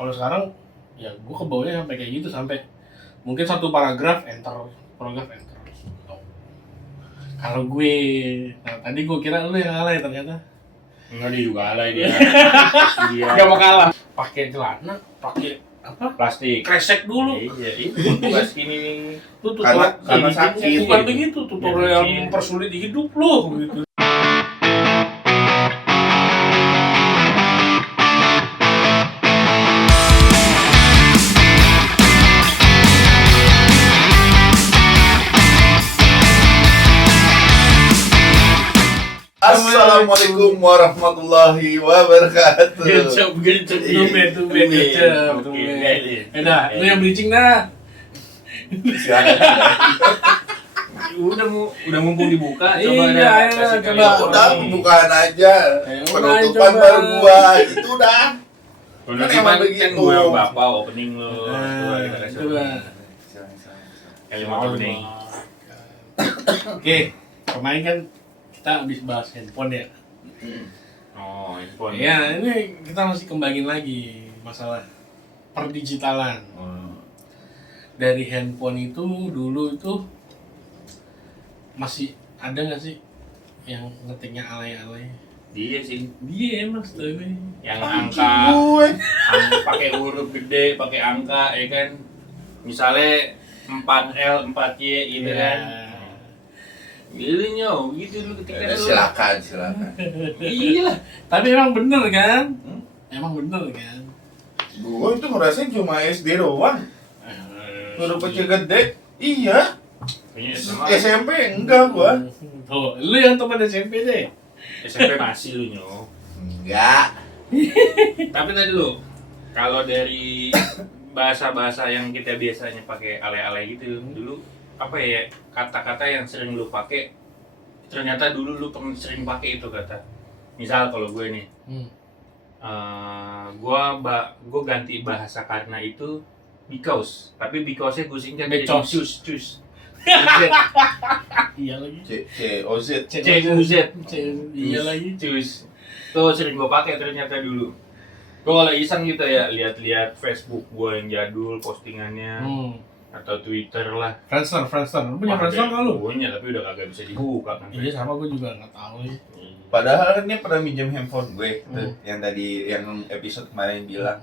Kalau sekarang ya gue ke bawahnya sampai kayak gitu, sampai mungkin satu paragraf enter. Kalau gue, nah tadi gue kira lu yang alay, ternyata Enggak, dia juga alay dia. Gak mau kalah. Pakai celana, pakai apa? Plastik. Kresek dulu. Iya, itu tugas gini nih. Tuh Karena sakit. Bukan begitu, tutorial mempersulit hidup lo gitu. Assalamualaikum warahmatullahi wabarakatuh. Gecep, tumben. Dah, lu yang bleaching dah. Udah mumpung dibuka, coba Iya, kasih coba. Udah bukaan aja. Penutupan coba. baru gua itu dah. Penutupan Kan kan gue yang bapak opening lo. Coba. Opening. Oke, kemarin kan kita habis bahas handphone ya. Oh, handphone. Ya, ini kita masih kembangin lagi masalah perdigitalan. Dari handphone itu dulu itu masih ada nggak sih yang ngetiknya alay-alay? Dia sih. Dia emang setahu gue. Yang angka pakai huruf gede, pakai angka, ya kan. Misalnya 4L, 4Y gitu kan. Gitu nyaw, gitu lu ketika dulu. Silakan. Iya. Tapi emang bener kan? Emang bener kan? Gua itu ngerasain cuma SD doang. Huruf kecil gede. Iya. Kayaknya SMA. SMP enggak gua. Tuh, lu yang teman SMP deh. SMP masih lu nyaw. Enggak. Tapi tadi lu, kalau dari bahasa-bahasa yang kita biasanya pakai alay-alay gitu dulu, apa ya, kata-kata yang sering lu pakai ternyata dulu lu sering pakai itu kata. Misal kalau gue nih, gue ganti bahasa karena itu because, tapi because-nya gue singkat jadi cus. Iya lagi. COZ. CUZ. Iya lagi. Cus. Tuh sering gue pakai ternyata dulu. Gue kalau iseng gitu ya, lihat-lihat Facebook gue yang jadul postingannya. Atau Twitter lah. Friendster. Lu punya Friendster nggak lu? Punya, tapi udah kagak bisa dibuka kan. Iya, sama gue juga nggak tahu ya. Padahal kan dia pernah minjem handphone gue yang tadi yang episode kemarin bilang.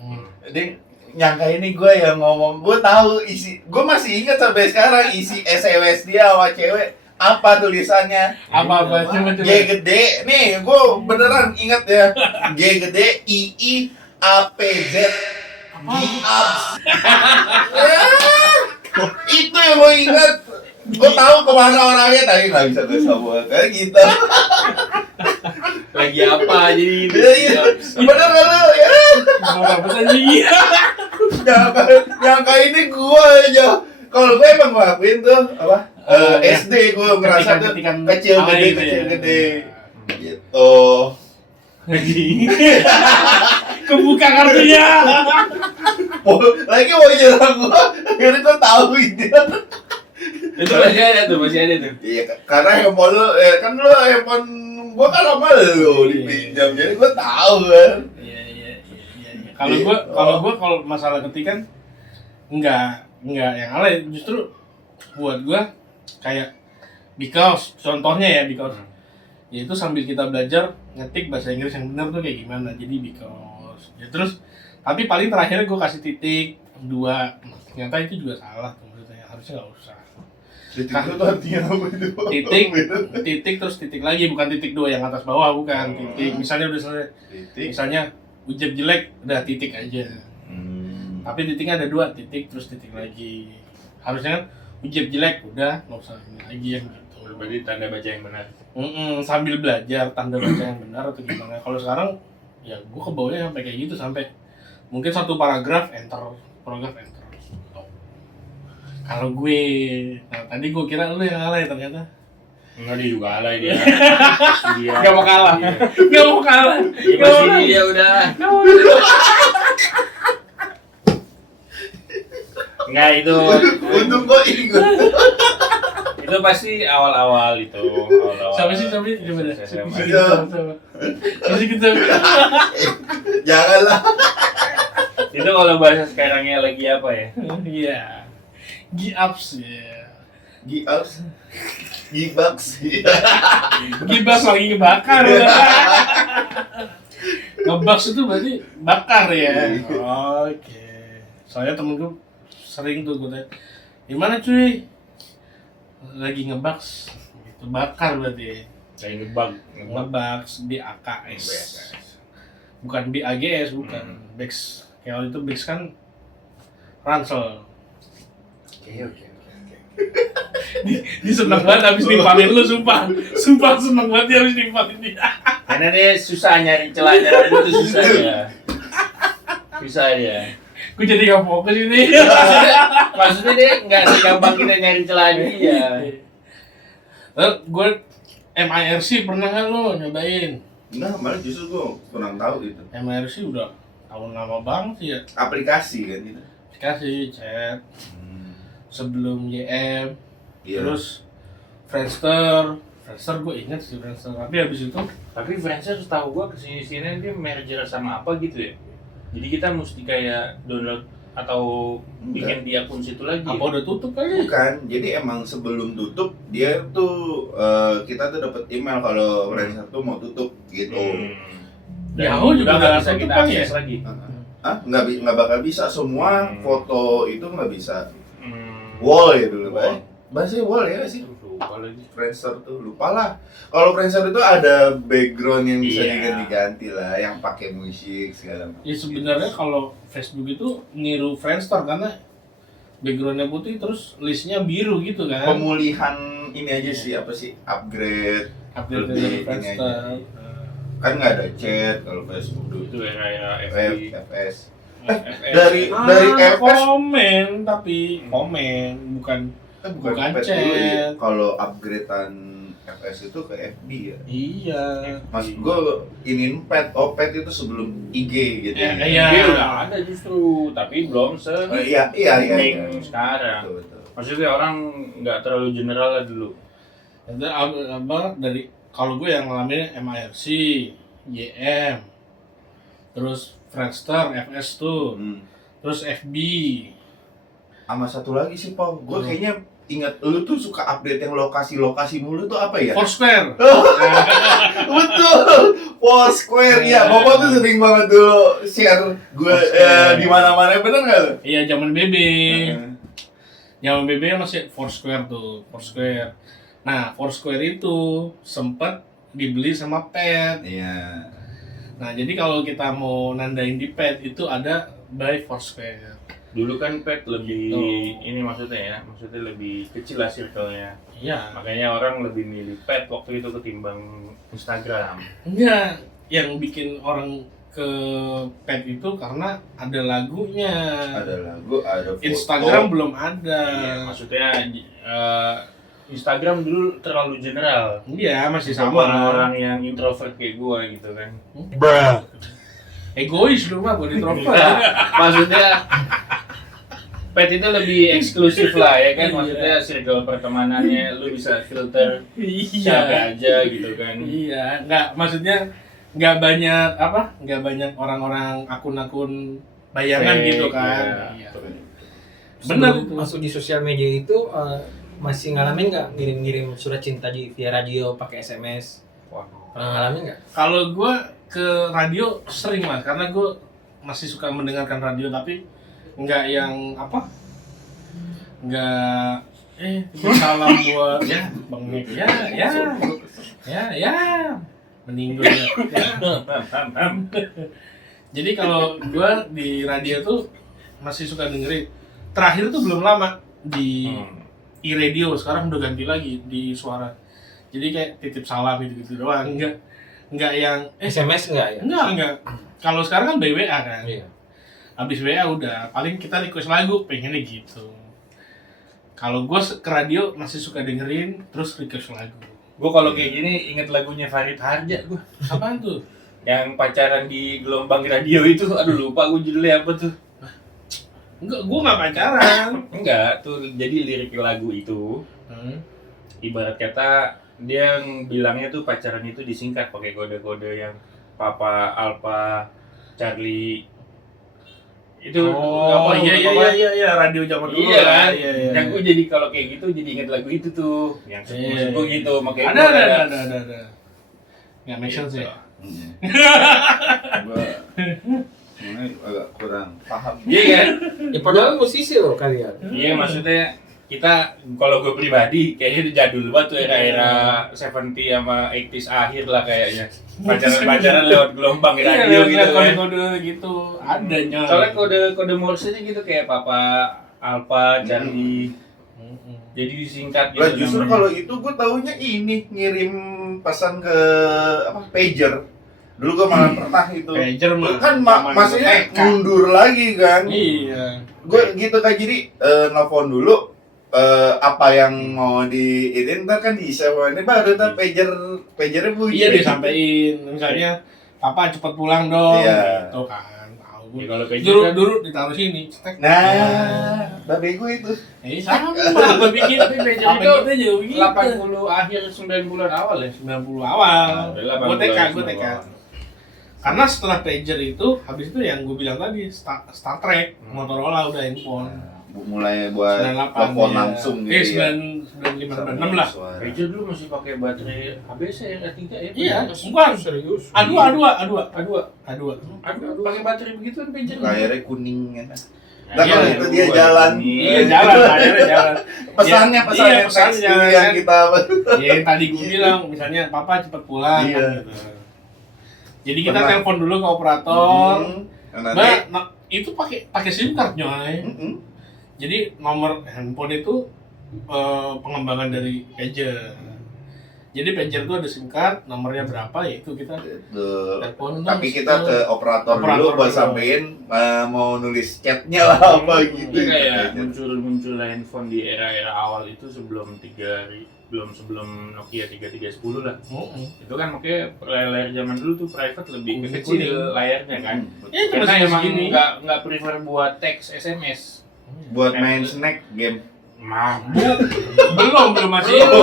Dia nyangka ini gue yang ngomong, gue tahu isi, gue masih ingat sampai sekarang isi SMS dia sama cewek apa tulisannya? Apa coba. G gede, nih gue beneran ingat ya. G gede II APZ Giabs. Itu yang gue ingat. Gue tahu kemana orangnya, tadi nggak bisa gue sambung kayak gitu. Lagi apa jadi ini? Iya, bener nggak lu ya? Apa sih? Nyangka ini gue aja. Kalau gue emang ngelakuin tuh apa? SD gue ngerasa tuh kecil gede. Gitu. Kebuka kartunya. Lagi mau nyerang gue, akhirnya gue tahu ini. Itu masih ada tuh. Iya, karena handphone lu, kan lu handphone gue kan sama lu dipinjam, jadi gue tahu kan. Iya. Kalau masalah ketikan enggak yang alay, justru buat gue kayak because, contohnya ya because. Yaitu sambil kita belajar ngetik bahasa Inggris yang benar tuh kayak gimana. Jadi because. Ya terus tapi paling terakhir gue kasih titik 2. Ternyata itu juga salah tuh maksudnya. Harusnya enggak usah. Titik itu tuh artinya apa itu? Titik terus titik lagi, bukan titik 2 yang atas bawah, bukan. Titik. Misalnya udah selesai. Misalnya ujab jelek udah titik aja. Tapi titiknya ada 2, titik terus titik lagi. Harusnya kan ujab jelek udah nggak usah ini lagi yang gitu. Berarti tanda baca yang benar. Sambil belajar tanda baca yang benar atau gimana. Kalau sekarang ya gue ke bawahnya sampai kayak gitu, sampai mungkin satu paragraf enter. Kalau gue, nah tadi gue kira lu yang alay, ternyata Enggak, dia juga alay dia. Gak mau kalah. Ya pasti dia udah. Enggak itu. Untung gue ingat. Itu pasti awal-awal itu. Siapa sih gimana? Janganlah. Itu kalau bahasa sekarangnya lagi apa ya? Iya. Gi-ups ya. Gi-ups. Gi-bucks. Gibas lagi ngebakar. Ngebaks itu berarti bakar ya. Oke. Soalnya temen gue sering tuh gue tanya, gimana cuy? Lagi ngebaks. Itu bakar berarti. Kayak ngebug. Ngebaks BAKS. Bukan BAGS, bukan. Baks. Kalau itu baks kan ransel. Oke. Dia seneng banget abis nimpalin lu, sumpah seneng banget dia abis nimpalin dia. Karena dia susah nyari celahnya rambut tuh susah dia. Gue jadi gak fokus ini. Maksudnya dia nggak segampang kita nyari celah dia. Gue MIRC pernah kan lo nyobain? Enggak, malah justru gue kurang tahu gitu. MIRC udah tahun lama banget sih ya. Aplikasi kan gitu. Dikasih chat sebelum YM, Iya. terus Friendster gue inget sih Friendster, tapi habis itu Tapi Friendster tahu gua kesini-sini dia merger sama apa gitu ya. Jadi kita mesti kayak download atau bikin di akun situ lagi. apa udah tutup kali? Bukan, jadi emang sebelum tutup dia tuh kita tuh dapat email kalau Friendster tuh mau tutup gitu. Dan Yahoo juga nggak udah bisa tutup kita kali ya? akses lagi. Nggak bakal bisa semua foto itu nggak bisa. Hmm. Wall ya dulu, Wall. Pak. Bahasanya wall ya nggak sih? Lupa lagi. Friendster tuh lupa lah. Kalau Friendster itu ada background yang bisa Iya. diganti-ganti lah, yang pakai musik segala macam. Ya sebenarnya kalau Facebook itu niru Friendster karena backgroundnya putih terus listnya biru gitu kan? Pemulihan ini aja sih apa sih upgrade Update lebih dari ini Friendster. aja. Kan nggak ada chat kalau Facebook dulu. Itu era FB. FS. FS. Dari FS komen tapi komen bukan bukan FS dulu ya. chat. Kalau upgradean FS itu ke FB ya. Iya. Maksud gue iniin pet itu sebelum IG gitu. Iya. Dia udah ada justru, tapi belum Iya. booming sekarang. Betul. Maksudnya orang nggak terlalu general lah dulu. Itu apa dari kalau gue yang ngalamin MIRC, YM, terus Friendster, FS tuh, terus FB. Sama satu lagi sih, Pau. Gue kayaknya ingat lu tuh suka update yang lokasi-lokasi mulu tuh apa ya? Foursquare. Betul. Foursquare ya. Bapak tuh sering banget dulu share gue di mana-mana, bener nggak lu? Iya, zaman BB. Zaman BB masih Foursquare tuh, Foursquare. Nah, Foursquare itu sempat dibeli sama Pet. Iya. Nah, jadi kalau kita mau nandain di Pet itu ada by Foursquare. Dulu kan pet lebih Tuh. ini maksudnya lebih kecil lah circle-nya. Iya. Makanya orang lebih milih pet waktu itu ketimbang Instagram. Enggak, yang bikin orang ke Pet itu karena ada lagunya. Ada lagu, ada foto. Instagram belum ada. Iya, maksudnya Instagram dulu terlalu general. Iya, masih Sama sama. orang yang introvert kayak gue gitu kan. Egois lu mah, bukan introvert. Maksudnya pet itu lebih eksklusif lah ya kan, Iya. maksudnya circle pertemanannya lu bisa filter siapa Iya. aja gitu kan. Iya, maksudnya nggak banyak orang-orang akun-akun bayangan Fake, gitu kan. iya. Iya. Benar Bener itu. masuk di sosial media itu masih ngalamin nggak ngirim-ngirim surat cinta via radio pakai SMS? Waduh. Pernah ngalamin nggak? Kalau gue ke radio sering lah, karena gue masih suka mendengarkan radio tapi nggak yang nggak salam buat ya Bang Nik ya meninggal ya. Jadi kalau gue di radio tuh masih suka dengerin. Terakhir tuh belum lama di iRadio, sekarang udah ganti lagi di suara. Jadi kayak titip salam gitu doang, enggak yang SMS nggak ya? enggak. Kalau sekarang kan by WA kan. Iya. Habis WA udah, paling kita request lagu, pengennya gitu. Kalau gue ke radio masih suka dengerin, terus request lagu. Gue kalau kayak gini inget lagunya Farid Harja gue. Apaan tuh? Yang pacaran di gelombang radio itu, aduh lupa gue judulnya apa tuh. Enggak, gue nggak pacaran. Enggak, tuh jadi lirik lagu itu ibarat kata dia yang bilangnya tuh pacaran itu disingkat pakai kode-kode yang Papa, Alpha, Charlie, Itu iya radio zaman dulu. Iya kan? Iya, iya. Dan gue jadi kalau kayak gitu jadi inget lagu itu tuh. Yang Iya, gue iya. gitu makanya Ada. Nggak make sense ya. Gua agak kurang paham. Iya kan? Ya padahal musisi loh kalian. Iya maksudnya kita kalau gue pribadi kayaknya jadul banget tuh era 70 sama 80s akhir lah kayaknya. Pacaran lewat gelombang radio gitu kan. Kode-kode gitu adanya. Soalnya kode Morse-nya gitu kayak Papa, Alpha, Charlie. Jadi disingkat gitu. Lah justru namanya. kalau itu gue taunya ini ngirim pesan ke pager. Dulu gue malah pernah itu. Pager mah. Kan zaman maksudnya TK. mundur lagi kan. Iya. Gue gitu kan jadi nelfon dulu apa yang mau diinin ntar kan di sewa ini baru ntar pagernya bunyi. Iya disampaikan. Misalnya papa cepet pulang dong. Iya. Gitu kan. Tahu Ya, gue. kalau pager Dulu kan- dulu ditaruh sini. Cetek. Nah, babe gue itu. Sama. Apa bikin? Tapi pager Apa itu kita juga begitu. 80 akhir 90-an awal ya. 90 awal. Nah, Gue TK, 80 gue TK. awal. Karena setelah pager itu, habis itu yang gue bilang tadi Star Trek, Motorola udah handphone. Mulai buat 98 telepon ya. langsung gitu ya. 95 96 lah. Suara. Pager dulu masih pakai baterai HBC yang A3 ya. Iya, bukan. Serius. A2. Aduh, pakai baterai begitu kan pager. Layarnya kuning kan. Nah, Nah, kalau itu dia jalan. Iya, jalan, akhirnya jalan. Pesannya Iya, teks ini kan. yang kita Ya, yang tadi gue bilang, misalnya papa cepet pulang Iya. kan, gitu. Jadi kita Pernah. telepon dulu ke operator. nanti Itu pakai SIM card nyoy. Jadi nomor handphone itu pengembangan dari pager. Jadi pager itu ada SIM card, nomornya berapa ya itu kita telepon. tapi kita ke operator Operator dulu buat dulu. sampein mau nulis chatnya lah apa gitu. Itu kayak muncul handphone di era-era awal itu sebelum sebelum Nokia 3310 lah. Itu kan makanya layar zaman dulu tuh private lebih Kuning. kecil layarnya kan. Iya, cuma Karena emang segini. nggak prefer buat teks SMS. Buat main snack game. Mabuk. belum masih itu.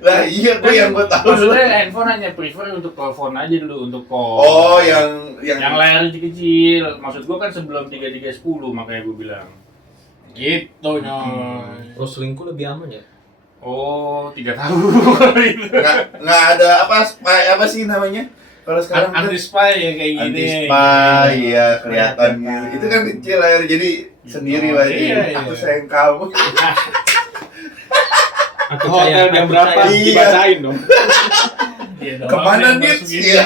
Lah iya gue yang gue tahu. Maksudnya handphone hanya prefer untuk telepon aja dulu untuk call. Oh yang Yang layarnya kecil. Maksud gua kan sebelum 3310 makanya gua bilang. Gitu nyoy. Terus selingkuh lebih aman ya? Oh, 3 tahun itu. nggak ada apa sih namanya kalau sekarang Anti spy yang kayak gini. anti spy ya kelihatan gitu. Itu kan kecil layar jadi sendiri Oh, aja. iya. Aku sayang kamu. Aku Hotel jam berapa? Iya. Dibacain dong. Iya dong, Kemana yang nih? masuk ini. Iya.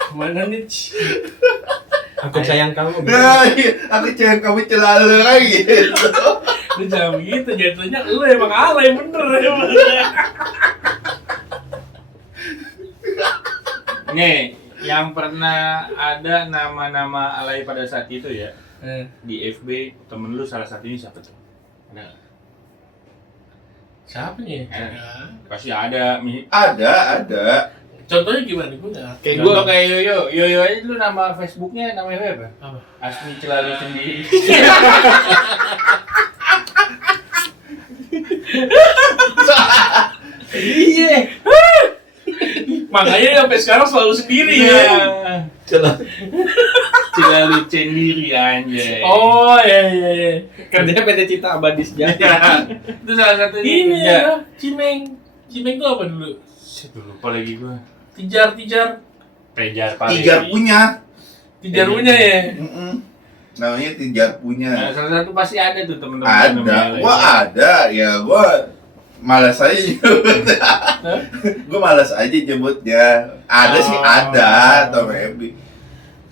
Kemana nih? Aku sayang kamu. Nah, iya. Aku sayang kamu celala lagi. Lu jangan begitu, jatuhnya lu emang alay bener emang. Nih, yang pernah ada nama-nama alay pada saat itu ya di FB temen lu salah satunya siapa tuh? Ada nggak? Siapa nih? Pasti ada. Ada. Contohnya gimana? Gue nggak. Kayak Contoh gue kayak Yoyo aja dulu nama Facebooknya namanya apa? Apa? Asmi Celalu Sendiri. Iya. Makanya sampai sekarang selalu sendiri ya. Celalu Sendiri anjay. Oh iya. kerjanya PT Cita Abadi Sejahtera. Ya, itu salah satunya. Ini ya. ya, Cimeng. Cimeng itu apa dulu? Lupa lagi gua. Tijar. Pejar paling. Tijar punya. Tijarunya ya. Namanya Tijar punya. Nah, salah satu pasti ada tuh temen-temen. Ada. namanya. Gua ada. Ya gua malas aja jemputnya. Gua malas aja jemputnya. Ada sih Oh. ada Tom Happy.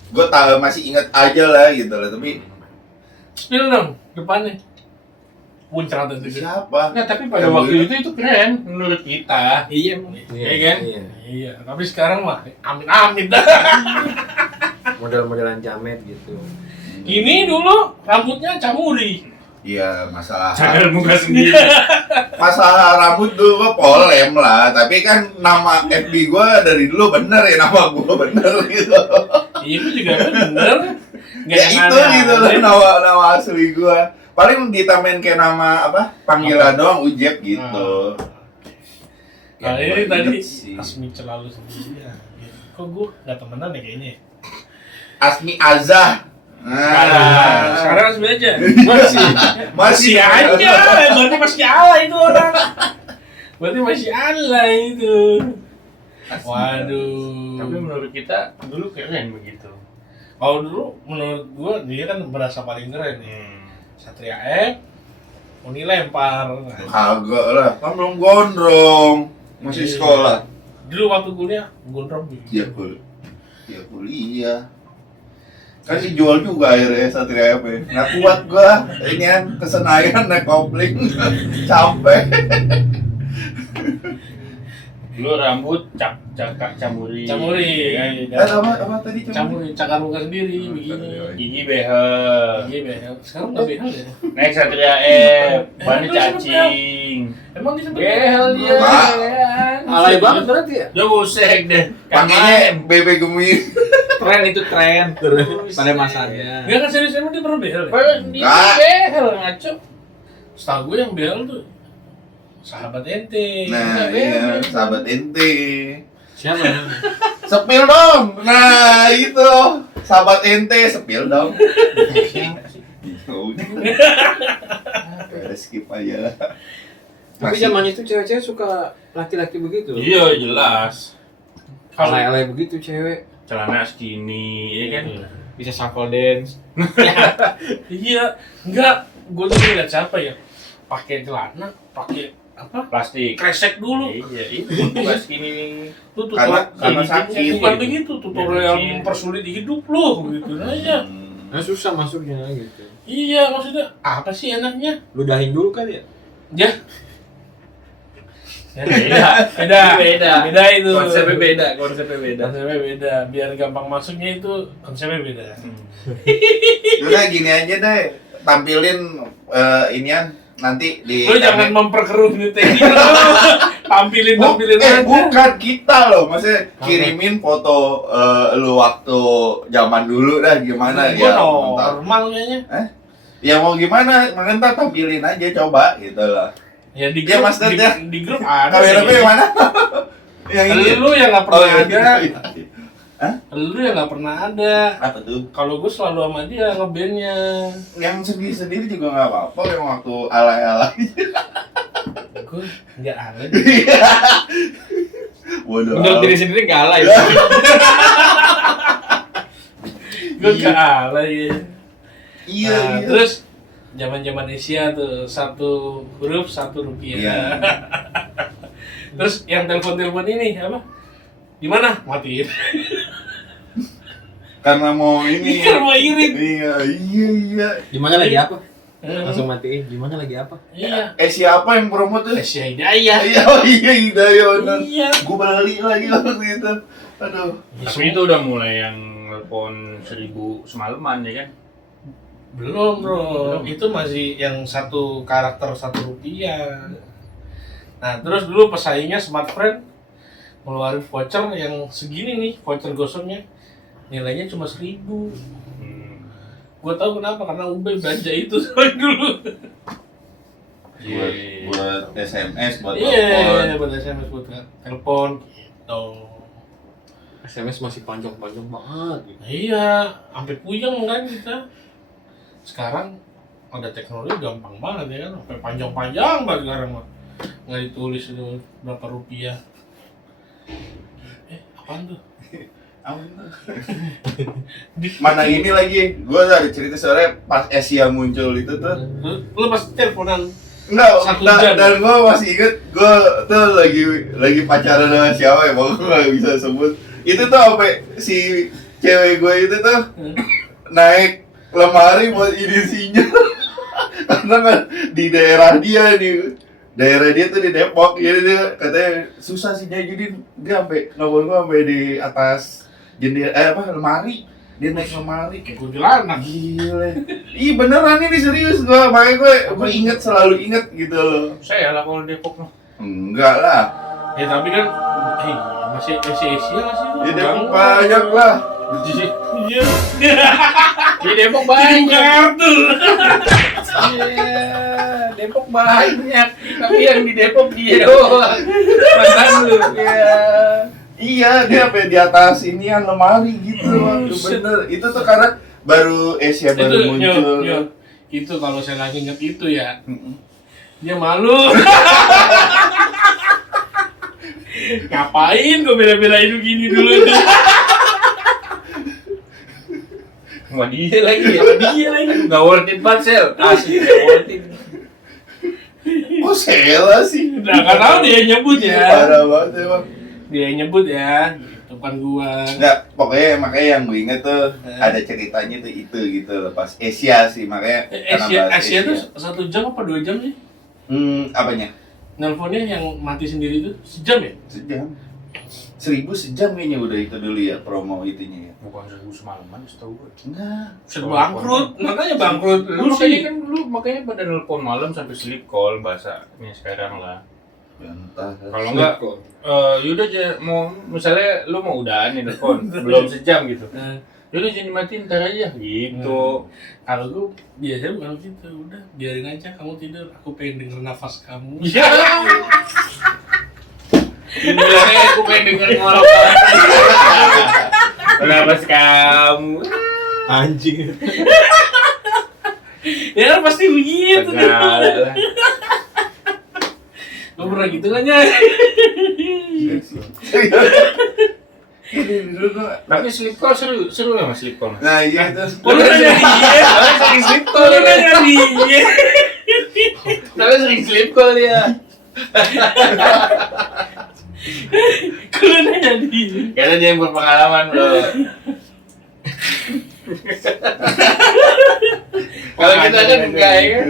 Gua tahu masih ingat aja lah gitu lah tapi Spill dong depannya. Muncrat itu. siapa? Nah, tapi pada Yang waktu dulu. itu keren menurut kita. Iya, Iya kan? Iya, tapi sekarang mah amin dah. Model-modelan jamet gitu. Ini dulu rambutnya camuri. Iya, masalah Sadar muka sendiri. masalah rambut dulu gua polem lah, tapi kan nama FB gua dari dulu bener ya, nama gua bener gitu. Iya, itu juga bener. Nggak Ya yang itu gitu loh aneh-aneh. nama asli gua. Paling ditambahin kayak nama apa? Panggilan doang Ujep gitu. Nah, Ya, ini gua tadi inget sih. Asmi Celalu sendiri ya. Kok gue nggak temenan ya kayaknya? Asmi Azah. Sekarang harus belajar. Masih aja, berarti masih ala itu orang. Berarti masih ala itu. Waduh. Tapi menurut kita dulu keren begitu. Kalau dulu menurut gua dia kan berasa paling keren nih. Satria F, Uni lempar. Kagak lah, kan belum gondrong. Masih Iya. sekolah. Dulu waktu kuliah gondrong gitu. Iya kuliah. Kan dijual juga akhirnya Satria F. Nggak kuat gua. Ini kan ke Senayan naik kopling. Capek. Dulu rambut camuri. Camuri. Ya kan? Apa tadi Campur cakar muka sendiri begini. Gigi behel. Iya behel. Sekarang nggak behel ya? Naik Satria F, bannya cacing. Emang dia sempet Behel dia. Pak. Alay banget berarti ya. Dia busek deh. Pakainya bebek gemui. Tren itu tren pada masanya. Enggak kan serius emang dia pernah behel ya? Dia Enggak. behel ngaco. Setahu gue yang behel tuh sahabat ente. Nah, iya, sahabat ente. Siapa? Sepil dong. Nah, itu. Sahabat ente sepil dong. Udah. Skip aja lah. Tapi zaman itu cewek-cewek suka laki-laki begitu. Iya jelas. Alay-alay begitu cewek. Celana skinny, ya kan? Bisa shuffle dance. Iya, enggak. Gue tuh ngeliat siapa ya? Pakai celana, pakai apa? Plastik. Kresek dulu. Iya, itu bukan skinny. Tuh Karena tutorial sakit. bukan begitu tutorial Iya. mempersulit hidup lo gitu aja. Nah susah masuknya gitu. Iya, maksudnya apa sih enaknya? Ludahin dulu kali ya. Ya. Beda. Beda itu. Konsepnya beda. Konsepnya beda. Biar gampang masuknya itu konsepnya beda. Udah gini aja deh. Tampilin inian nanti di Lo jangan memperkeruh nih Teddy. Tampilin aja. bukan kita loh, maksudnya kirimin foto lu waktu zaman dulu dah gimana Gua ya. Ntar. normal kayaknya. Ya mau gimana, makanya ntar tampilin aja coba gitu lah. Ya di Ya, grup, Mas Ted, ya. di grup ada. Kamera yang mana? Yang ini. Lu yang nggak pernah ada. iya. Lu yang nggak pernah ada. Apa tuh? Kalau gue selalu sama dia ngebandnya. Yang sendiri-sendiri juga nggak apa-apa, yang waktu alay-alay. Gue nggak ada. Bodoh. Menurut diri sendiri gak alay. Gue nggak ala ya. Iya, Nah, iya. terus zaman Asia tuh 1 huruf 1 rupiah. Iya. Terus yang telepon ini apa? Di mana? Matiin. Karena mau ini. Karena mau irit. Iya. Gimana lagi apa? Langsung matiin. Gimana lagi apa? Iya. Siapa yang promo tuh? Asia Hidayah. Iya, Hidayah. Iya. Gue beli lagi waktu itu. Aduh. Tapi itu udah mulai yang nelpon 1000 semalaman ya kan? Belum bro, Belum. itu masih yang 1 karakter 1 rupiah. Nah terus dulu pesaingnya Smartfriend ngeluarin voucher yang segini nih, voucher gosongnya nilainya cuma 1000. Gue tahu kenapa, karena Ube belanja itu dulu. Buat SMS, buat Iya, buat SMS, buat telepon gitu. SMS masih panjang-panjang banget gitu. Nah, iya, sampai puyeng kan kita. Sekarang ada teknologi gampang banget ya kan, sampai panjang-panjang banget sekarang mah. Nggak ditulis itu berapa rupiah. Apaan tuh? Mana ini lagi, gue ada cerita sore pas Asia muncul itu tuh. Lu pas teleponan Enggak, 1 jam. dan gue masih inget, gue tuh lagi pacaran sama siapa ya, mau gue gak bisa sebut. Itu tuh sampai si cewek gue itu tuh naik lemari buat edisinya. Karena kan di daerah dia tuh di Depok, jadi dia katanya susah sih dia, jadi dia sampai nelfon gue sampai di atas jendela lemari, dia naik lemari. Kayak kuntilanak. Gile. Ih beneran ini serius gua, makanya gue inget, selalu inget gitu loh. Saya lah kalau Depok mah. Enggak lah. Ya tapi kan masih Asia masih tuh. Di Depok banyak lah. Iya. Di Depok banyak. Kartu. Iya, Depok banyak. Tapi yang di Depok dia doang. Mantan lu. Iya. Iya, dia sampai di atas ini yang lemari gitu. Waduh, Buset. bener. Itu tuh karena baru Asia baru Itu muncul. itu kalau saya lagi inget itu ya, Mm-mm. dia malu. Ngapain gue bela-belain begini dulu itu? Sama dia lagi ya, nggak worth it banget Sel, asli nggak worth it. Oh Sheila sih. Nah, nggak tahu dia nyebut ya. Parah banget emang. Dia nyebut ya, gitu kan gua. Nggak, pokoknya makanya yang gue inget tuh ada ceritanya tuh itu gitu pas Asia sih makanya karena bahas Asia tuh 1 jam apa 2 jam sih? Apanya? Nelponnya yang mati sendiri itu sejam ya? Sejam. 1000 sejam kayaknya udah itu dulu ya promo itunya ya. Bukan 1000 semalaman, setahu gue. Enggak. Set bangkrut, makanya bangkrut. Lu makanya pada nelpon malam sampai sleep call bahasanya sekarang lah. Entah. Kalau enggak, yaudah aja mau misalnya lu mau udahan nih telepon belum sejam gitu. Nah, Yaudah jangan dimatiin ntar aja gitu. kalau gua biasanya bukan gitu, udah biarin aja kamu tidur, aku pengen denger nafas kamu. Ya. Bilangnya aku pengen denger ngorok kamu. Kenapa sih kamu? Anjing. Ya kan pasti begitu. Segala lah. Lo pernah gitu kan ya? Tapi sleep call seru lah mas sleep call. Mas. Nah iya itu. Kok lu nanya dia? Sering sleep Kok lu nanya dia? Tapi sering sleep call dia. Kok lu nanya dia? Karena dia yang berpengalaman bro. Kalau kita kan enggak ya kan.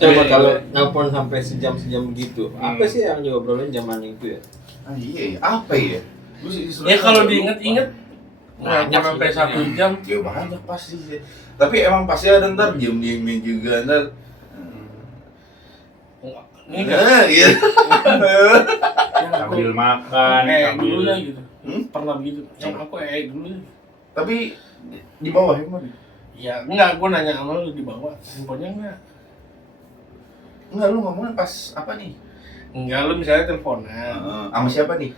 Coba kalau nelpon sampai sejam-sejam begitu, apa sih yang diobrolin zaman itu ya? Ah iya, apa ya? Ya kalau diinget-inget Banyak sampai sih, 1 jam. Ya banyak pasti sih. Tapi emang pasti ada ntar diem-diemin juga ntar. Ini kan Nah, iya. yang aku Sambil makan, dulu lah gitu. Hmm? Pernah begitu. Yang aku dulu. Tapi di bawah emang. Ya enggak, gua nanya sama lu di bawah. Handphonenya enggak. Enggak lu ngomongin pas apa nih? Enggak, lu misalnya teleponan. Sama siapa nih?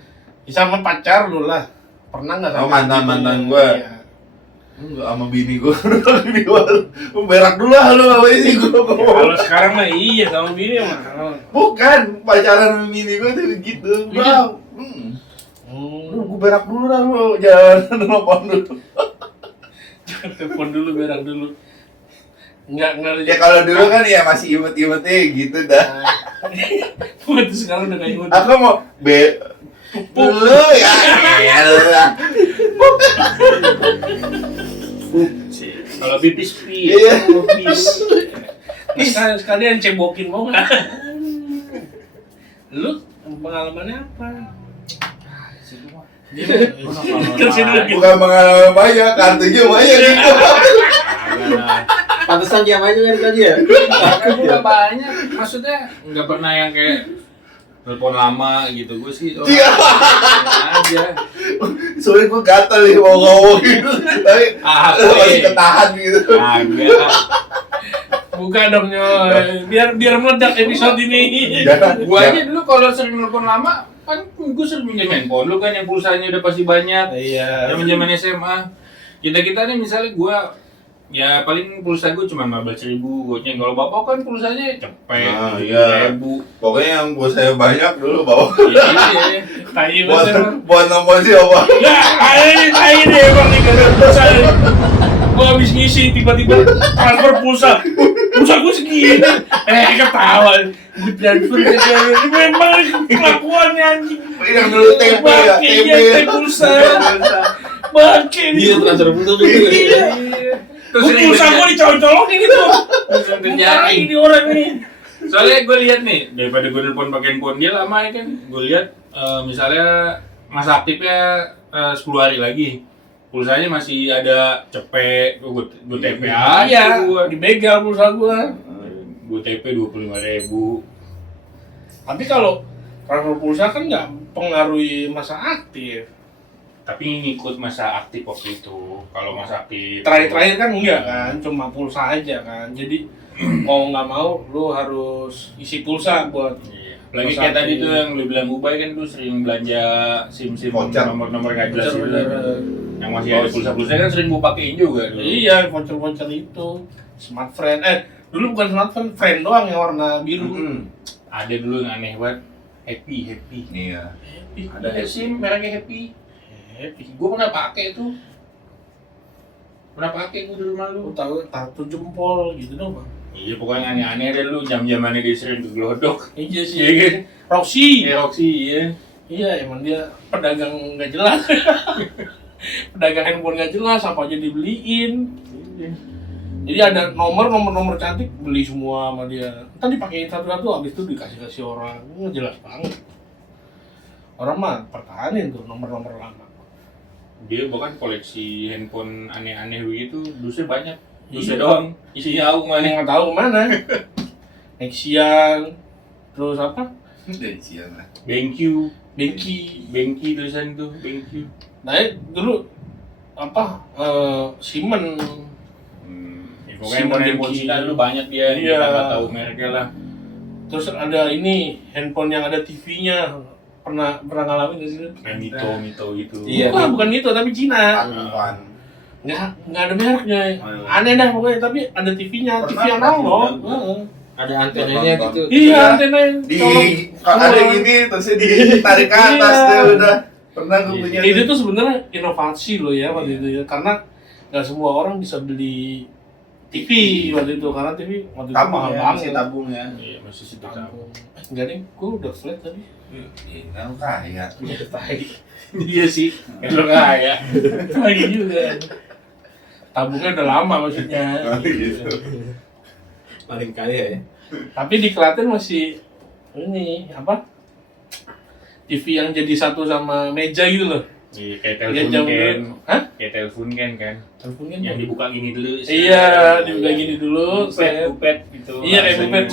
Ya, sama pacar lu lah. Pernah enggak Oh, sampai mantan-mantan gitu? gua. Iya. Enggak sama bini gua. Bini gua. Lu berak dulu lah lu ngapain sih gua Ya, ngomong. kalau sekarang mah iya sama bini mah. Bukan, pacaran sama bini gua tuh gitu. Iya. Bang. Lu gua berak dulu lah lu. Jangan nelfon dulu. Telepon dulu, berak dulu. Enggak Ya kalau dulu kan ya masih imut-imutnya gitu dah. Itu sekarang udah kayak Aku mau dulu ya. Kalau pipis Iya. Sekalian cebokin mau nggak? Lu pengalamannya apa? Bukan pengalaman banyak, kartunya banyak gitu. Pantesan jam aja kan tadi ya. Aku nggak banyak, maksudnya nggak pernah yang kayak telepon lama gitu. Gue sih orang Iya. aja. Soalnya gue gatel nih mau ngomong gitu, tapi masih ketahan gitu. Agak. Buka dong Nyoy, biar meledak episode ini. Gue aja dulu kalau sering telepon lama, kan gue sering minjem handphone. Lu kan yang pulsanya udah pasti banyak. Iya. Zaman SMA. Kita nih misalnya gue ya paling pulsa gue cuma 15.000 goceng. Kalau bapak kan pulsanya cepet, Nah, iya. 7.000. Pokoknya yang buat saya banyak dulu bawa. Iya. Tai banget. Buat nonton siapa? Tai deh emang nih gara pulsa. Gua habis ngisi tiba-tiba transfer pulsa. Pulsa gua segini. Ketawa. Gua transfer ke dia. Memang kelakuannya anjing. Yang dulu TP ya, Iya, pulsa. Bangke Iya, transfer pulsa dulu. Iya. Terus Pulsa gua dicolong-colongin gitu. kerjain. Ini orang nih. Soalnya gue lihat nih, daripada gue nelfon pakai handphone dia lama ya kan, gue lihat misalnya masa aktifnya 10 hari lagi, pulsanya masih ada cepet, gue TP aja, Iya, dibegal pulsa gua. gue TP 25.000. Tapi kalau transfer pulsa kan nggak pengaruhi masa aktif. Tapi ngikut masa aktif waktu itu. Kalau masa aktif Terakhir-terakhir kan enggak kan, cuma pulsa aja kan. Jadi mau nggak mau lu harus isi pulsa buat Iya. Lagi Masa kayak tadi aktif. tuh yang lu bilang Ubay kan tuh sering belanja SIM Voucher. nomor-nomor nggak jelas itu. bener-bener Yang masih ada pulsa-pulsa kan sering gua pakein juga dulu. Iya, voucher-voucher itu. Smart Friend. Dulu bukan Smart Friend, Friend doang yang warna biru. Ada dulu yang aneh banget. Happy. Iya. Happy. Ada SIM mereknya Happy. Happy. Gua pernah pakai tuh. Pernah pakai gua di rumah Lu lu. tahu tato jempol gitu dong, Bang. Iya, pokoknya aneh-aneh deh lu, jam-jamannya dia sering gelodok. Iya sih. Iya kan? Roxy. Roxy, iya. Iya, emang dia pedagang nggak jelas. Pedagang handphone nggak jelas, apa aja dibeliin. Jadi ada nomor cantik, beli semua sama dia. Ntar dipakein satu-satu, habis itu dikasih orang. Nggak jelas banget. Orang mah pertahanin tuh nomor-nomor lama. Dia bahkan koleksi handphone aneh-aneh begitu, dusnya banyak. Dusnya Iya. doang, isinya aku mana. Nggak tahu kemana. Nexian, terus apa? Dari siang lah. Bengki. Tulisan tuh, Bengki. Nah, dulu apa? Siemens. Ya, pokoknya handphone Cina dulu banyak dia, Iya. kita nggak tahu mereknya lah. Terus ada ini handphone yang ada TV-nya. Pernah ngalamin nggak sih? Kayak Mito gitu. Iya. Bukan itu, tapi Cina. Tangguhan. Nggak ada mereknya. Oh. Aneh dah pokoknya, tapi ada TV-nya, TV Pernah, analog. pernah. Heeh. Ada antenanya Nonton. gitu. Iya, antena yang Di colok kalau ada keluar. gini terusnya ditarik ke atas Iya. tuh udah. Pernah gue Iya. punya. Itu tuh sebenarnya inovasi loh ya waktu Iya. itu ya, karena nggak semua orang bisa beli TV waktu itu, karena TV waktu itu tabung mahal ya, banget. masih tabung ya. Iya, masih situ Tabung. Enggak deh, gue udah flat tadi. Iya, kan kaya. Udah tai. Iya sih, kalau kaya. Lagi juga. Tabungnya udah lama maksudnya. Gitu. Paling kaya ya. Tapi di Klaten masih ini apa? TV yang jadi satu sama meja gitu loh. Iya, kayak Dia telepon jam kan. Hah? Kayak telepon kan. Teleponnya Yang dibuka gini dulu. Iya, dibuka gini dulu. Bupet gitu. Iya, kayak Rasanya. bupet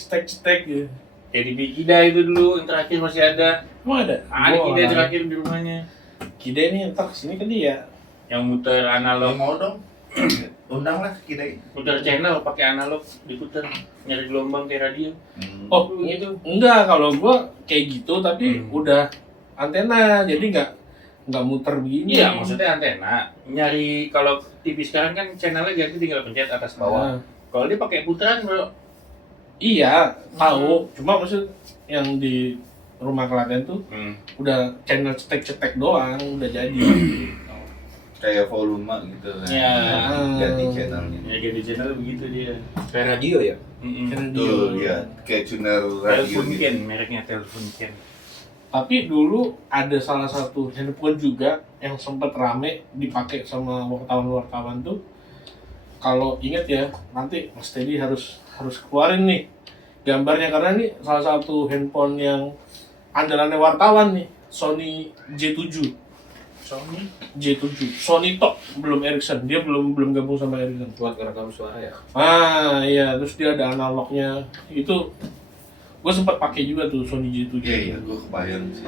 cetek gitu. Kayak di Kida itu dulu, yang terakhir masih ada. Emang ada? Ada Gua Kida nggak terakhir di rumahnya. tahu. Kida ini ntar kesini ke dia. Yang muter Kalau analog, mau dong. Undang lah kita. muter channel pakai analog diputer, nyari gelombang kayak radio. Oh, gitu. enggak, kalau gua kayak gitu tapi Hmm. udah antena, jadi nggak muter begini. Iya, maksudnya antena. Nyari kalau TV sekarang kan channelnya ganti tinggal pencet atas bawah. Nah, Kalau dia pakai putaran, bro. iya, tahu. Cuma maksud yang di rumah Klaten tuh udah channel cetek-cetek doang, udah jadi. Kayak volume gitu kan. Ya. Ganti channelnya. Ya ganti channel begitu dia. Kayak radio ya. Tuh, ya. Kayak tuner radio Telepon gitu. Ken, mereknya Telepon Ken. Tapi dulu ada salah satu handphone juga yang sempat rame dipakai sama wartawan-wartawan tuh. Kalau inget ya, nanti Mas Teddy harus keluarin nih gambarnya, karena ini salah satu handphone yang andalannya wartawan nih, Sony J7. Sony tok, belum Ericsson. Dia belum gabung sama Ericsson. Buat ngerekam suara ya. Ah, iya, terus dia ada analognya. Itu gue sempat pakai juga tuh Sony J7. Iya, gue kebayang sih.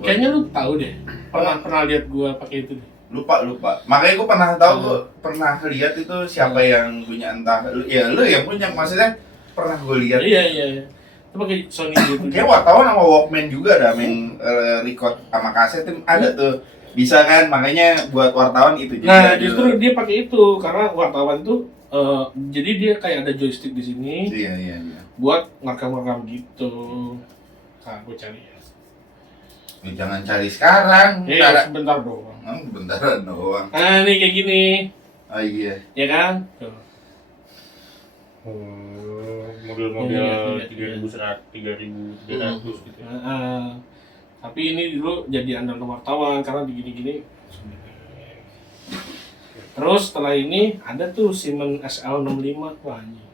Kayaknya lu tahu deh. Pernah lihat gue pakai itu deh. Lupa. Makanya gue pernah tahu, gue pernah lihat itu siapa yang punya, entah lu yang punya, maksudnya pernah gue lihat. Iya. Itu pakai Sony J7. Kayak wartawan sama Walkman juga ada yang record sama kaset tuh ada tuh. Bisa kan, makanya buat wartawan itu juga. Nah, justru dia pakai itu karena wartawan tuh jadi dia kayak ada joystick di sini Iya. buat ngerekam gitu. Nah, gue cari ya. Ya, jangan cari sekarang. Sebentar doang. Bentaran doang. Nah, ini kayak gini. Oh iya. Ya kan? Tuh. Model-model Iya. 3.300 gitu. Tapi ini dulu jadi andalan wartawan karena begini-gini. Terus setelah ini ada tuh Siemens SL65. Wah, anjing.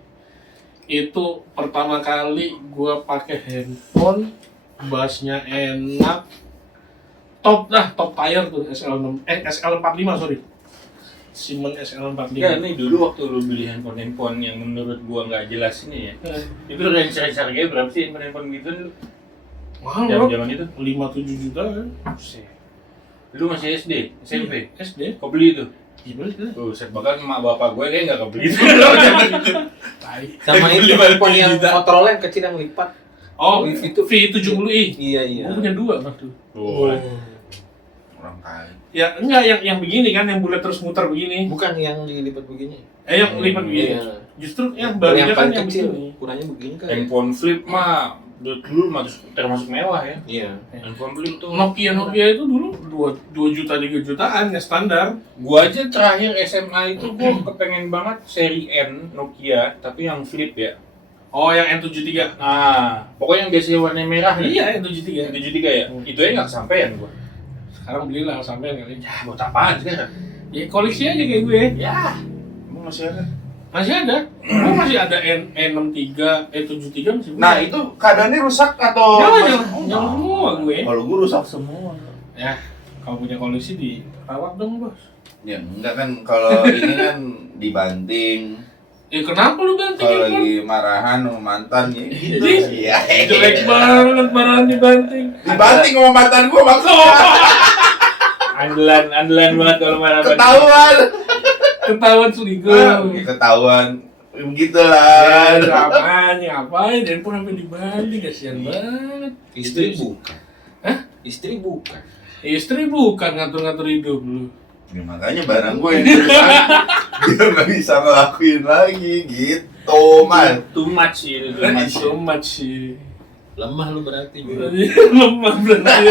Itu pertama kali gua pakai handphone, bassnya enak, top tier tuh SL45 sorry. Siemens SL45. Ya, ini dulu waktu lu beli handphone yang menurut gua nggak jelas ini ya. Itu range harganya berapa sih handphone gitu dulu? Mahal bro, Zaman itu? 5-7 juta kan? Lu masih SD, SMP? SD? Kau beli itu? Gimana sih? Set bahkan emak bapak gue kayak nggak kebeli itu. Sama itu handphone yang Motorola yang kecil yang lipat. Oh, Itu V70i. Iya. Gue punya 2 waktu. Tuh. Orang kaya. Ya enggak yang begini kan, yang bulat terus muter begini. Bukan yang dilipat begini. Yang lipat begini. Iya. Justru yang barunya kan paling yang kecil, begini. ukurannya begini kan. Handphone flip mah dulu termasuk mewah ya. Iya. Handphone flip tuh. Nokia itu dulu 2 juta 3 jutaan ya standar. Gua aja terakhir SMA itu gua kepengen banget seri N Nokia, tapi yang flip ya. Oh, yang N73. Nah, pokoknya yang biasanya warna merah ya. Iya, N73. 73 ya. Itu aja nggak kesampaian gua. Sekarang belilah sampean kali. Ya, buat apaan sekarang? Ya koleksi aja kayak gue. Ya, Emang masih ada? Masih ada. Oh, masih ada N63, N73 masih. Nah, itu keadaannya rusak atau jangan semua gue. Kalau gue rusak semua. Ya, kalau punya koleksi dirawat dong, Bos. Ya enggak kan, kalau ini kan dibanting. Ya kenapa lu banting Kalau handphone? lagi marahan sama mantan ya gitu. Jadi, Iya. jelek banget marahan dibanting. Dibanting sama mantan gue maksudnya. andalan banget kalau marah. Ketahuan. Ketahuan selingkuh. Ketahuan. Ya, Begitulah. ngapain handphone sampai dibanting, kasihan banget. Istri bukan. Hah? Istri bukan. Istri bukan ngatur-ngatur hidup lu. Ya, makanya barang gue yang dirusak dia nggak bisa ngelakuin lagi gitu man. Too much sih itu. So much sih. Lemah lu berarti juga. Lemah berarti.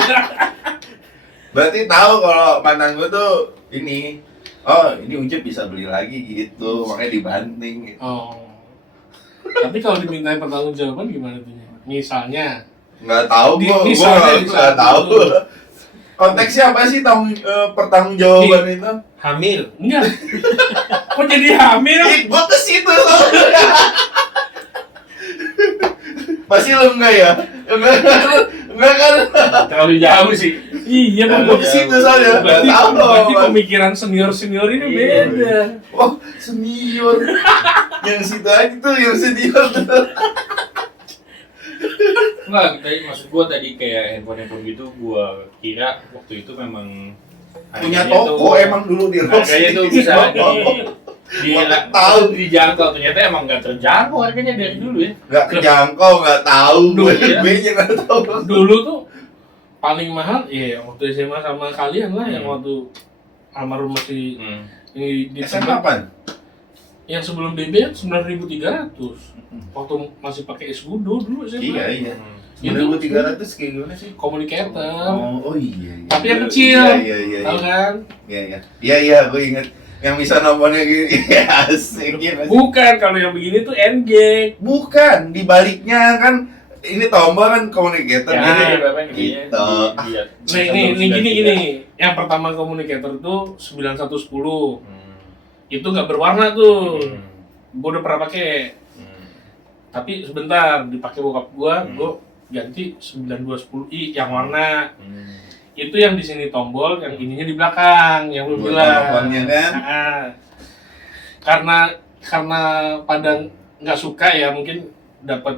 Berarti tahu kalau mantan gue tuh ini, oh ini Ucup bisa beli lagi gitu, makanya dibanting gitu. Oh. Tapi kalau dimintain pertanggungjawaban gimana tuh? Misalnya, Nggak tahu gue Misalnya, nggak tahu. Konteksnya apa sih pertanggungjawaban itu? Hamil. enggak. Kok jadi hamil? Gue ke situ loh. Masih lu enggak ya? Enggak kan? Terlalu jauh sih. Iya, Gue Bang. ke situ soalnya. Berarti, Nggak tahu berarti loh. pemikiran senior ini beda. Oh senior. Yang situ aja tuh yang senior tuh. Enggak, tadi maksud gua tadi kayak handphone gitu gua kira waktu itu memang Punya harganya toko tuh- emang dulu di harganya tuh bisa tahu. dijangkau, ternyata emang nggak terjangkau harganya dari dulu ya. Nggak kejangkau, nggak tahu. Dulu, Gue aja nggak tahu. Dulu tuh paling mahal, ya waktu SMA sama kalian lah, yang waktu almarhum masih ini di SMA apaan? yang sebelum BB 9.300. Waktu masih pakai es gudo dulu SMA. Iya. Itu 9.300 kayak gimana sih? Communicator. Oh iya. Tapi yang kecil. Iya. Tahu kan? Iya, gue inget. Yang bisa nomornya gini. Iya, asik ya. Bukan, kalau yang begini tuh NG. Bukan, dibaliknya kan ini tombol kan communicator Ya, gini. berapa yang Gitu. Nih gini. Yang pertama communicator tuh 9110. Itu nggak berwarna tuh. Gua udah pernah pakai. Tapi sebentar dipakai bokap gua ganti 9210i yang warna. Itu yang di sini tombol, yang ininya di belakang, yang lu Buat bilang. teleponnya kan? Nah, karena pada nggak suka ya, mungkin dapat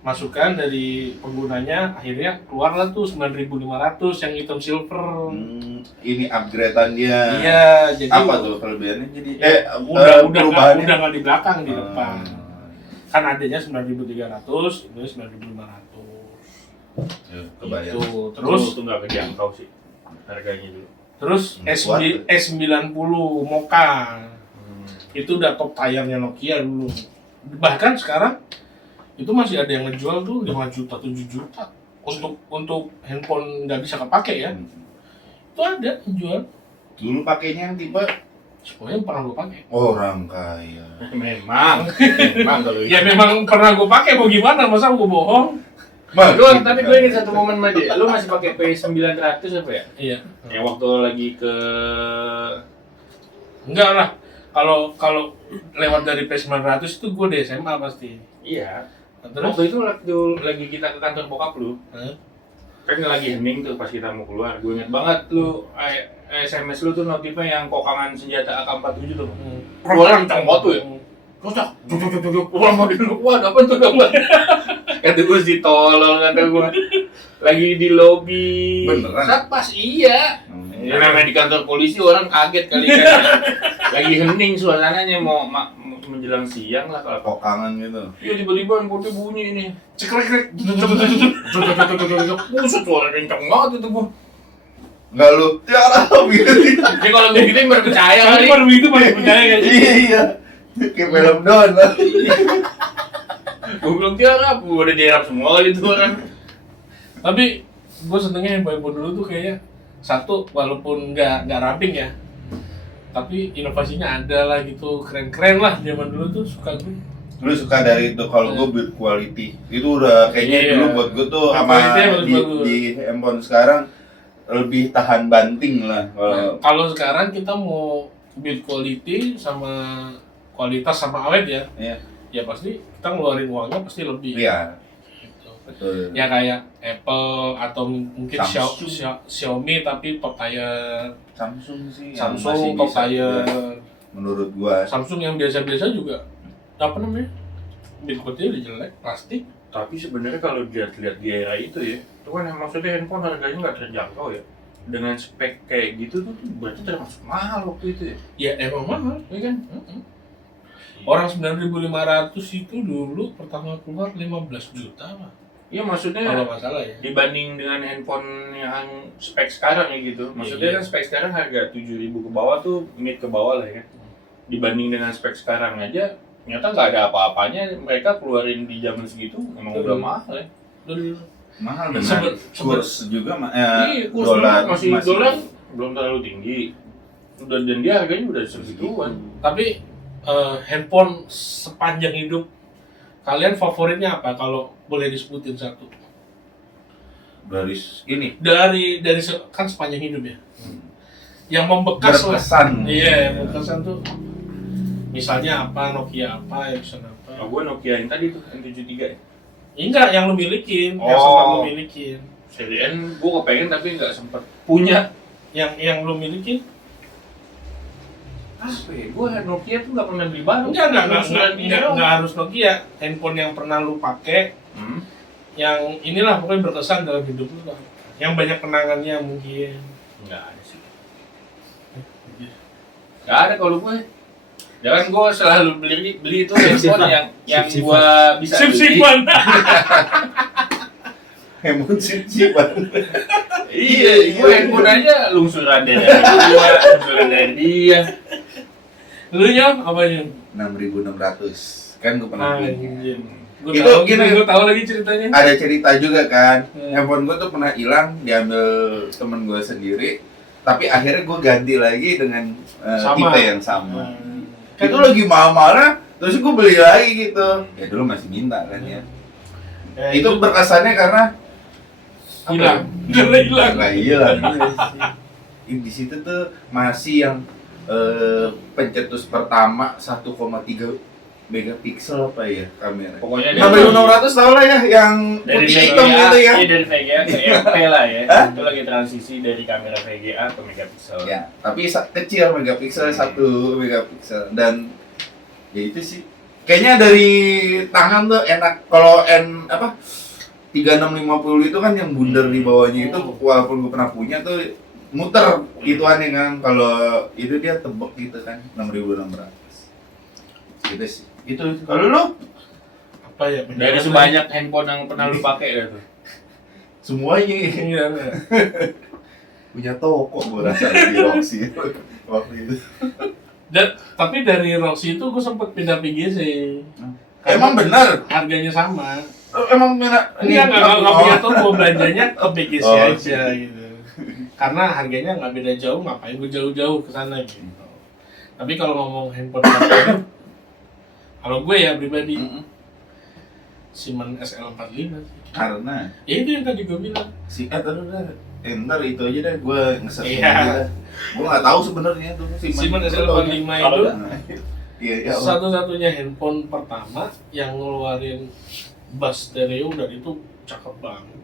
masukan dari penggunanya, akhirnya keluarlah tuh 9.500 yang hitam silver. Ini upgrade-an dia. Iya, jadi Apa tuh kelebihannya? Jadi udah perubahannya? nggak di belakang, di depan. Kan adanya 9.300, ini 9.500. Ya, kebayang. Itu Terus terus itu nggak kejangkau sih harganya dulu. S90 Mocha. Itu udah top tire-nya Nokia dulu. Bahkan sekarang itu masih ada yang ngejual tuh 5 juta, 7 juta untuk handphone nggak bisa kepake ya. Itu ada yang jual. Dulu pakainya yang tipe Semuanya pernah gue pakai. orang kaya. Memang kalau Ya memang pernah gue pakai, mau gimana? Masa gue bohong? Lu, tapi gue ingat satu momen sama dia. Lu masih pakai P900 apa ya? Iya. Yang waktu lagi ke Enggak lah. Kalau lewat dari P900 itu gue di SMA pasti. iya. Terus Waktu itu lagi kita ke kantor bokap lu. Kan lagi hening tuh pas kita mau keluar. Gue inget banget lu SMS lu tuh notifnya yang kokangan senjata AK-47 tuh. Keluar kencang banget tuh ya. Terus dah, juk, keluar mau dulu. Wah, apa tuh dapat? Kata gue si tolol, kata gue. Lagi di lobi. Beneran? Saat pas iya. Ya, namanya di kantor polisi orang kaget kali kan. Lagi hening suasananya mau menjelang siang lah kalau Kokangan gitu. iya tiba-tiba handphone bunyi ini. cekrek. Buset suara kencang banget itu gua. Enggak lu, tiara gitu. Ini kalau begitu baru percaya Kalau kali. baru begitu baru percaya kan? Iya. Kayak film Don lah. Gue belum tiarap, gue udah diarap semua kali itu orang. Tapi gue senengnya handphone dulu tuh kayaknya satu walaupun nggak ramping ya, tapi inovasinya ada lah gitu, keren lah zaman dulu tuh suka gue. Lu suka dari itu, kalau gue build quality itu udah kayaknya Iya. dulu buat gue tuh Build sama quality bagus-bagus. di handphone sekarang lebih tahan banting lah Nah, kalau sekarang kita mau build quality sama kualitas sama awet ya, Iya. ya pasti kita ngeluarin uangnya pasti lebih. Iya, Gitu. betul. Ya kayak Apple atau mungkin Samsung. Xiaomi tapi top tier, Samsung sih yang masih Samsung top bisa tier, menurut gua. Samsung yang biasa-biasa juga apa namanya? Build quality udah jelek, plastik. Tapi sebenarnya kalau dilihat di era itu ya, itu kan maksudnya handphone harganya nggak terjangkau ya. Dengan spek kayak gitu tuh berarti termasuk mahal waktu itu ya. Ya emang mahal. Iya kan? Orang 9.500 itu dulu pertama keluar 15 juta lah. Iya maksudnya Kalau nggak salah ya. dibanding dengan handphone yang spek sekarang ya gitu. Maksudnya Iya. kan spek sekarang harga 7.000 ke bawah tuh mid ke bawah lah ya. Dibanding dengan spek sekarang aja ternyata nggak ada apa-apanya, mereka keluarin di zaman segitu emang Betul. udah mahal ya. Dulu. Mahal dengan Kurs juga Iya, kurs dolar masih dolar belum terlalu tinggi. Dan dia harganya udah segituan. Tapi handphone sepanjang hidup kalian favoritnya apa kalau boleh disebutin satu? baris ini Dari kan sepanjang hidup ya. Yang membekas lah. berkesan. Iya, yang berkesan tuh misalnya apa, Nokia apa, Ericsson apa. Nah, gue Nokia yang tadi tuh N73 ya. Enggak, yang lu milikin, yang Oh. sempat lu milikin. Seri N gue kepengen tapi nggak sempet punya. Yang lu milikin? Apa ya? Gue Nokia tuh nggak pernah beli baru. Enggak harus Nokia. Handphone yang pernah lu pakai, Hmm. yang inilah pokoknya berkesan dalam hidup lu lah. Yang banyak kenangannya mungkin. Nggak ada sih. Nggak ada kalau gue. Jangan gue selalu beli itu handphone yang gue bisa beli. Sip-sipan. Handphone sih banget. Iya, gue handphone aja lungsuran dari dia. Lu nya apa nya? 6.600 kan gue pernah beli. Anjir. Itu gini. Gue tahu lagi ceritanya. Ada cerita juga kan, Hmm. handphone gue tuh pernah hilang, diambil temen gue sendiri, tapi akhirnya gue ganti lagi dengan tipe yang sama. Itu lagi mahal-mahalnya, terus gue beli lagi gitu. Ya dulu masih minta kan ya. Itu berkesannya karena apa hilang. ya? Karena hilang. Nggak hilang. Di situ tuh masih yang pencetus pertama 1,3 megapiksel apa ya kamera. Pokoknya 6.600 tau lah ya, yang dari putih hitam gitu ya. Iya, dari VGA ke MP lah ya. Hah? Itu lagi transisi dari kamera VGA ke megapiksel. Ya, tapi kecil megapiksel 1 megapiksel dan ya itu sih. Kayaknya dari tangan tuh enak. Kalau N apa 3650 itu kan yang bundar di bawahnya itu, walaupun gue pernah punya tuh muter gituannya kan. Kalau itu dia tebek gitu kan 6.600. Gitu sih. Itu kalau lu Apa ya? Dari sebanyak handphone yang pernah lu pakai dah tuh. semuanya Iya. punya toko gue rasa di Roxy waktu itu. Tapi dari Roxy itu gue sempet pindah PGC. Emang benar? Harganya sama. Emang benar? Iya, nggak punya toko, belanjanya ke PGC Oh. aja gitu. Karena harganya nggak beda jauh, ngapain gue jauh-jauh ke sana gitu. Tapi kalau ngomong handphone baru, kalau gue ya pribadi, Siemens SL45 sih. Karena Ya itu yang tadi gue bilang. ntar itu aja deh gue nge-search Iya. aja. Gue nggak tahu sebenarnya tuh Siemens SL45 itu Iya, satu-satunya handphone pertama yang ngeluarin bass stereo dan itu cakep banget.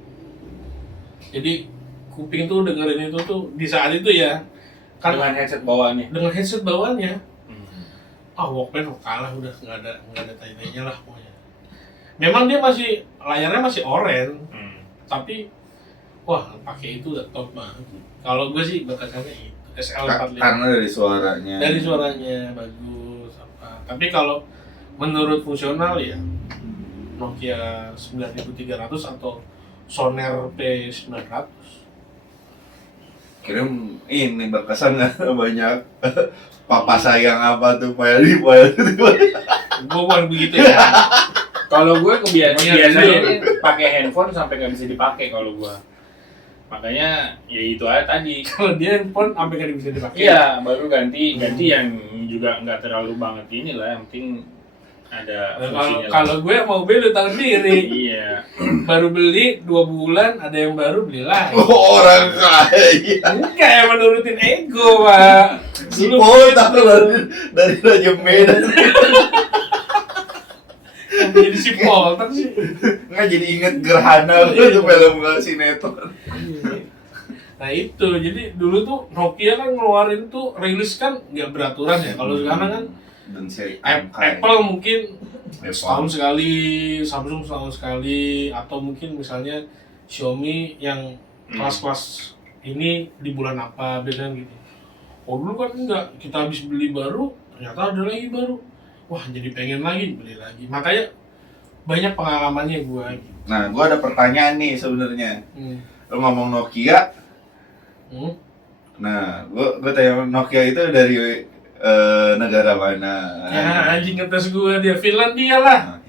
Jadi kuping tuh dengerin itu tuh di saat itu ya kan Dengan headset bawaannya. dengan headset bawaannya. Walkman kalah udah nggak ada tai-tainya lah pokoknya. Memang dia masih layarnya masih oranye, tapi wah pakai itu udah top banget. Kalau gue sih bakasannya itu SL45. karena dari suaranya. Dari suaranya bagus apa. Tapi kalau menurut fungsional ya Nokia 9300 atau Soner P900. kirim ini berkesan nggak banyak papa sayang apa tuh Pak Yadi. Gue bukan begitu ya. Kalau gue Iya, biasanya iya. pakai handphone sampai nggak bisa dipakai kalau gue. Makanya ya itu aja tadi. Kalau dia handphone sampai kan bisa dipakai. Iya, baru ganti yang juga nggak terlalu banget inilah, yang penting ada fungsinya. Kalau gue mau beli tahu sendiri. Iya. Baru beli 2 bulan, ada yang baru beli lagi. Oh, orang kaya. Enggak, emang nurutin ego, Pak. Si Boy tahu dari Raja Medan. Jadi si Polter sih. Nggak jadi inget Gerhana tuh film sinetron. Nah itu, jadi dulu tuh Nokia kan ngeluarin tuh rilis kan nggak beraturan ya. Kalau sekarang kan Dan seri Apple mungkin Apple. setahun sekali, Samsung setahun sekali, atau mungkin misalnya Xiaomi yang kelas-kelas ini di bulan apa, beda gitu. Oh dulu kan enggak, kita habis beli baru, ternyata ada lagi baru. Wah jadi pengen lagi, beli lagi. Makanya banyak pengalamannya gua. Nah, gua ada pertanyaan nih sebenarnya. Hmm. Lo ngomong Nokia. Hmm. Nah, gua tanya Nokia itu dari negara mana? Ya anjing ngetes gua, dia Finlandia lah. Nah,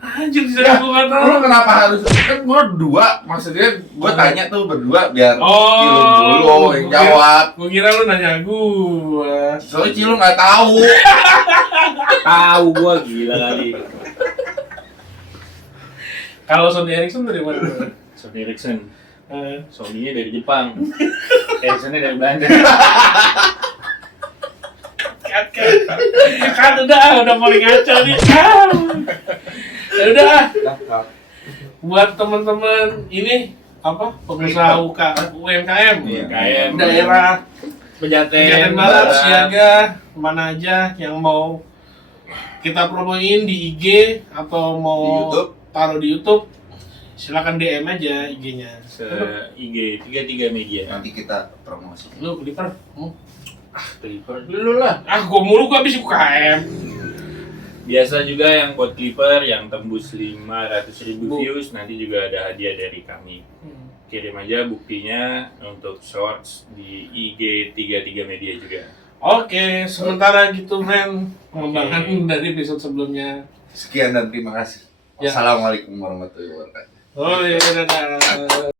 Anjir Ya, saya gua nggak tahu. lo kenapa harus kan gua berdua, maksudnya gua tanya tuh berdua biar Oh, Cilung dulu yang jawab. Gua kira lu nanya gua. Soalnya Cilung nggak tahu. Tahu gua gila kali. Kalau Sony Ericsson dari mana? Sony Ericsson. Eh, Sony-nya dari Jepang. Ericsson-nya dari Belanda. kan udah paling ngaco nih. Ya udah. Buat teman-teman ini apa pengusaha UMKM, UMKM. daerah Pejaten Pejaten Barat, Siaga, mana aja yang mau kita promoin di IG atau mau Di YouTube. taruh di YouTube, silakan DM aja IG-nya. IG 33 Media. Nanti kita promosi. Lu Clipper, Clipper dulu lah. gua mulu gua habis UKM. Biasa juga yang buat Clipper yang tembus 500.000 views, nanti juga ada hadiah dari kami. Kirim aja buktinya untuk shorts di IG 33 Media juga. Oke, sementara gitu men, pengembangan dari episode sebelumnya. Sekian dan terima kasih. Ya. Assalamualaikum warahmatullahi wabarakatuh. Oh iya, dadah.